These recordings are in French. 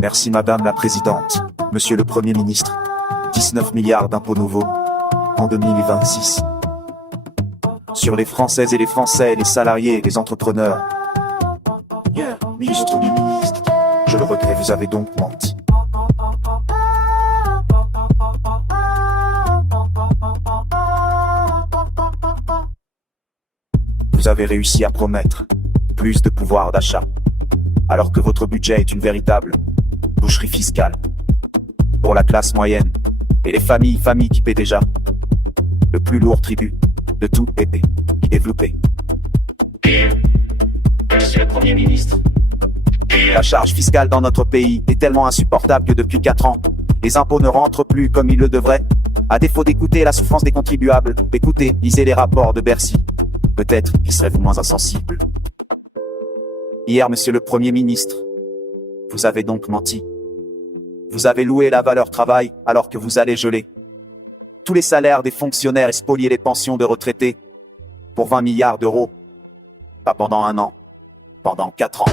Merci Madame la Présidente, Monsieur le Premier ministre. 19 milliards d'impôts nouveaux en 2026. Sur les Françaises et les Français, les salariés et les entrepreneurs. Hier, ministre du ministre, je le regrette, vous avez donc menti. Vous avez réussi à promettre plus de pouvoir d'achat, alors que votre budget est une véritable boucherie fiscale pour la classe moyenne et les familles qui paient déjà le plus lourd tribut de tout pays développé. Monsieur le Premier ministre, La charge fiscale dans notre pays est tellement insupportable que depuis 4 ans, les impôts ne rentrent plus comme ils le devraient. À défaut d'écouter la souffrance des contribuables, écoutez, lisez les rapports de Bercy. Peut-être y serez-vous moins insensible. Hier, Monsieur le Premier ministre, vous avez donc menti. Vous avez loué la valeur travail alors que vous allez geler tous les salaires des fonctionnaires et spolier les pensions de retraités pour 20 milliards d'euros. Pas pendant 1 an, pendant 4 ans.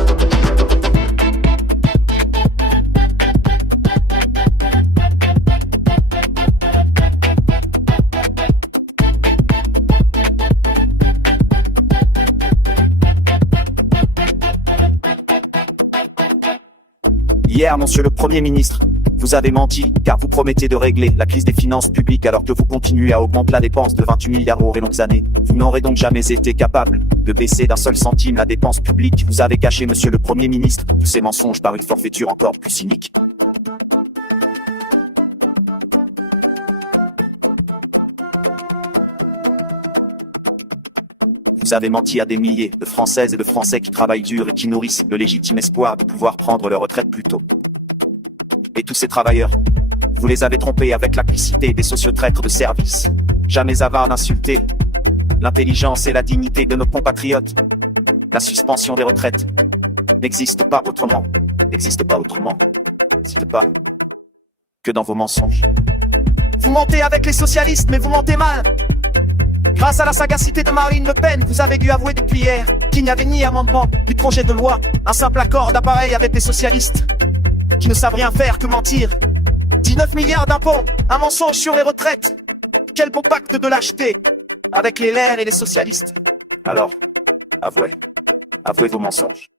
Hier, Monsieur le Premier ministre, vous avez menti, car vous promettez de régler la crise des finances publiques alors que vous continuez à augmenter la dépense de 28 milliards d'euros et longues années. Vous n'aurez donc jamais été capable de baisser d'un seul centime la dépense publique. Vous avez caché, Monsieur le Premier ministre, tous ces mensonges par une forfaiture encore plus cynique. Vous avez menti à des milliers de Françaises et de Français qui travaillent dur et qui nourrissent le légitime espoir de pouvoir prendre leur retraite plus tôt. Et tous ces travailleurs, vous les avez trompés avec la complicité des sociotraîtres de service. Jamais avoir insulté l'intelligence et la dignité de nos compatriotes. La suspension des retraites n'existe pas autrement. N'existe pas autrement. N'existe pas que dans vos mensonges. Vous mentez avec les socialistes, mais vous mentez mal. Grâce à la sagacité de Marine Le Pen, vous avez dû avouer depuis hier qu'il n'y avait ni amendement, ni projet de loi, un simple accord d'appareil avec les socialistes qui ne savent rien faire que mentir. 19 milliards d'impôts, un mensonge sur les retraites. Quel beau pacte de lâcheté avec les LR et les socialistes. Alors, avouez vos mensonges.